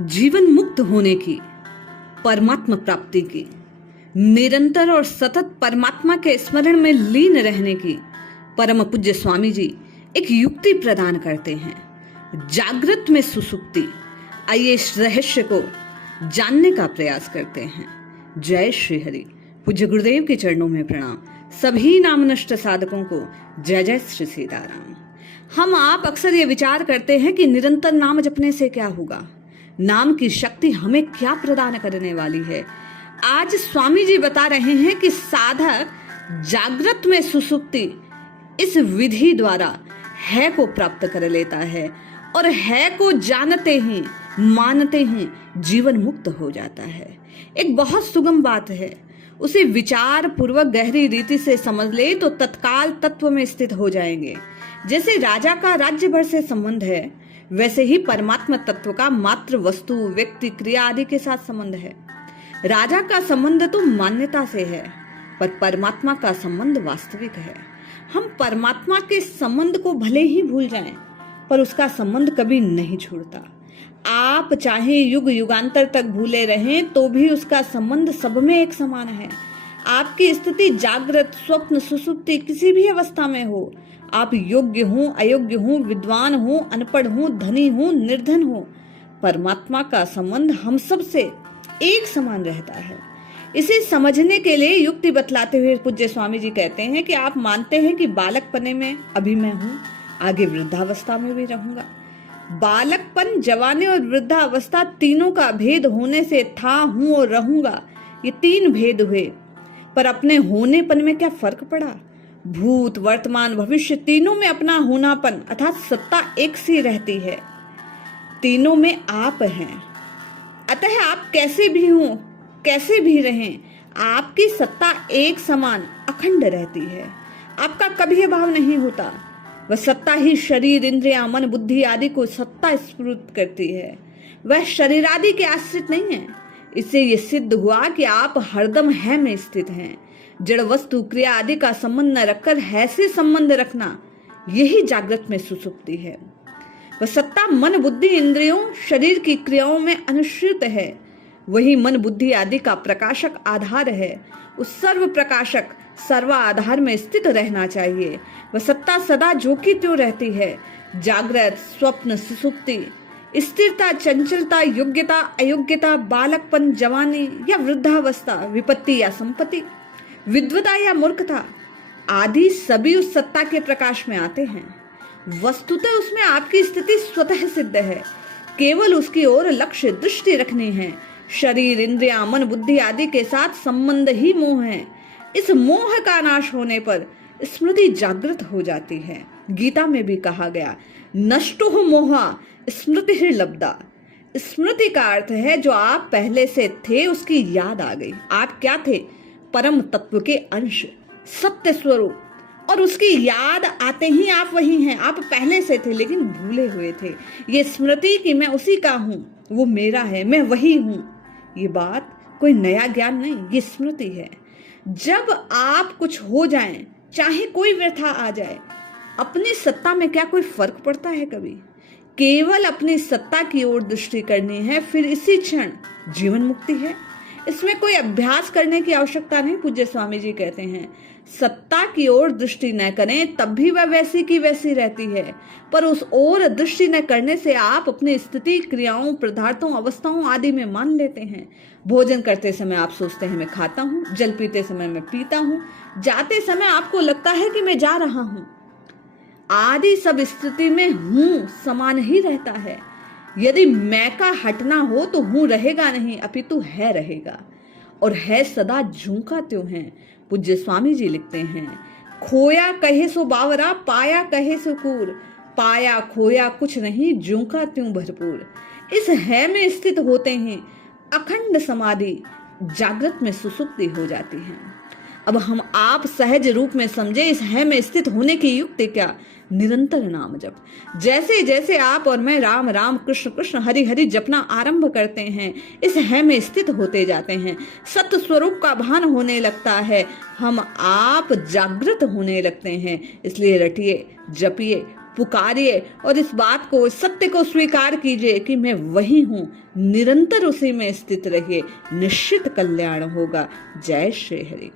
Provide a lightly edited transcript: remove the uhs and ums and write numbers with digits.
जीवन मुक्त होने की, परमात्मा प्राप्ति की, निरंतर और सतत परमात्मा के स्मरण में लीन रहने की परम पूज्य स्वामी जी एक युक्ति प्रदान करते हैं। जागृत में सुसुप्ति। आइए इस रहस्य को जानने का प्रयास करते हैं। जय श्री हरि। पूज्य गुरुदेव के चरणों में प्रणाम। सभी नामनष्ट साधकों को जय जय श्री सीताराम। हम आप अक्सर ये विचार करते हैं कि निरंतर नाम जपने से क्या होगा, नाम की शक्ति हमें क्या प्रदान करने वाली है। आज स्वामी जी बता रहे हैं कि साधक जागृत में सुसुप्ति इस विधि द्वारा है को प्राप्त कर लेता है और है को जानते ही मानते ही जीवन मुक्त हो जाता है। एक बहुत सुगम बात है, उसे विचार पूर्वक गहरी रीति से समझ ले तो तत्काल तत्व में स्थित हो जाएंगे। जैसे राजा का राज्य भर से संबंध है, वैसे ही परमात्मा तत्व का मात्र वस्तु, व्यक्ति, क्रिया आदि के साथ संबंध है। राजा का संबंध तो मान्यता से है, पर परमात्मा का संबंध वास्तविक है। हम परमात्मा के संबंध को भले ही भूल जाएं, पर उसका संबंध कभी नहीं छूटता। आप चाहे युग युगांतर तक भूले रहें तो भी उसका संबंध सब में एक समान है। आपकी स्थिति जागृत, स्वप्न, सुसुप्ति किसी भी अवस्था में हो, आप योग्य हो, अयोग्य हो, विद्वान हो, अनपढ़ हो, धनी हो, निर्धन हो, परमात्मा का संबंध हम सब से एक समान रहता है। इसे समझने के लिए युक्ति बतलाते हुए पूज्य स्वामी जी कहते हैं कि आप मानते हैं कि बालकपने में अभी मैं हूँ, आगे वृद्धावस्था में भी रहूंगा। बालकपन, जवानी और वृद्धावस्था तीनों का भेद होने से था, हूं और रहूंगा, ये तीन भेद हुए। पर अपने होनेपन में क्या फर्क पड़ा? भूत, वर्तमान, भविष्य तीनों में अपना होनापन अर्थात सत्ता एक सी रहती है। तीनों में आप हैं। अतः आप कैसे भी हों, कैसे भी रहें, आपकी सत्ता एक समान अखंड रहती है। आपका कभी अभाव नहीं होता। वह सत्ता ही शरीर, इंद्रिया, मन, बुद्धि आदि को सत्ता स्फुरित करती है। वह शरीर आदि के आश्रित नहीं है। इससे ये सिद्ध हुआ कि आप हरदम है में स्थित हैं। जड़ वस्तु, क्रिया आदि का संबंध न रखकर है से संबंध रखना, यही जागृत में सुसुप्ति है। वह सत्ता मन, बुद्धि, इंद्रियों, शरीर की क्रियाओं में अनुश्रित है। वही मन, बुद्धि आदि का प्रकाशक आधार है। उस सर्व प्रकाशक सर्व आधार में स्थित रहना चाहिए। वह सत्ता सदा जो की त्यों रहती है। जागृत, स्वप्न, सुसुप्ति, स्थिरता, चंचलता, योग्यता, अयोग्यता, बालकपन, जवानी या वृद्धावस्था, विपत्ति या संपत्ति, विद्वता या मूर्खता आदि सभी उस सत्ता के प्रकाश में आते हैं। वस्तुतः उसमें आपकी स्थिति स्वतः सिद्ध है। केवल उसकी ओर लक्ष्य दृष्टि रखनी है। शरीर, इंद्रिया, मन, बुद्धि आदि के साथ संबंध ही मोह है। इस मोह का नाश होने पर स्मृति जागृत हो जाती है। गीता में भी कहा गया, नष्टो मोहा स्मृति लब्धा। स्मृति का अर्थ है जो आप पहले से थे उसकी याद आ गई। आप क्या थे? परम तत्व के अंश, सत्य स्वरूप, और उसकी याद आते ही आप वही हैं। आप पहले से थे लेकिन भूले हुए थे। ये स्मृति कि मैं उसी का हूँ, वो मेरा है, मैं वही हूँ, ये बात कोई नया ज्ञान नहीं, ये स्मृति है। जब आप कुछ हो जाएं, चाहे कोई व्यथा आ जाए, अपनी सत्ता में क्या कोई फर्क पड़ता है कभी? केवल अपनी सत्ता की ओर दृष्टि करनी है, फिर इसी क्षण जीवन मुक्ति है। इसमें कोई अभ्यास करने की आवश्यकता नहीं। पूज्य स्वामी जी कहते हैं, सत्ता की ओर दृष्टि न करें तब भी वह वैसी की वैसी रहती है, पर उस ओर दृष्टि न करने से आप अपनी स्थिति, क्रियाओं, पदार्थों, अवस्थाओं आदि में मान लेते हैं। भोजन करते समय आप सोचते हैं मैं खाता हूँ, जल पीते समय मैं पीता हूँ, जाते समय आपको लगता है कि मैं जा रहा हूँ, आदि सब स्थिति में हूँ समान ही रहता है। यदि मैं का हटना हो तो हूँ रहेगा नहीं, अपितु है रहेगा, और है सदा जूं का त्यों है। पूज्य स्वामी जी लिखते हैं, खोया कहे सो बावरा, पाया कहे सो कूर, पाया खोया कुछ नहीं, जूं का त्यों भरपूर। इस है में स्थित होते हैं अखंड समाधि, जागृत में सुसुप्ति हो जाती है। अब हम आप सहज रूप में समझे इस है में स्थित होने की युक्ति क्या? निरंतर नाम जप। जैसे जैसे आप और मैं राम राम, कृष्ण कृष्ण, हरि हरि जपना आरंभ करते हैं, इस है में स्थित होते जाते हैं। सत्य स्वरूप का भान होने लगता है, हम आप जागृत होने लगते हैं। इसलिए रटिए, जपिए, पुकारिए और इस बात को, इस सत्य को स्वीकार कीजिए कि मैं वही हूं। निरंतर उसी में स्थित रहिए, निश्चित कल्याण होगा। जय श्री हरि।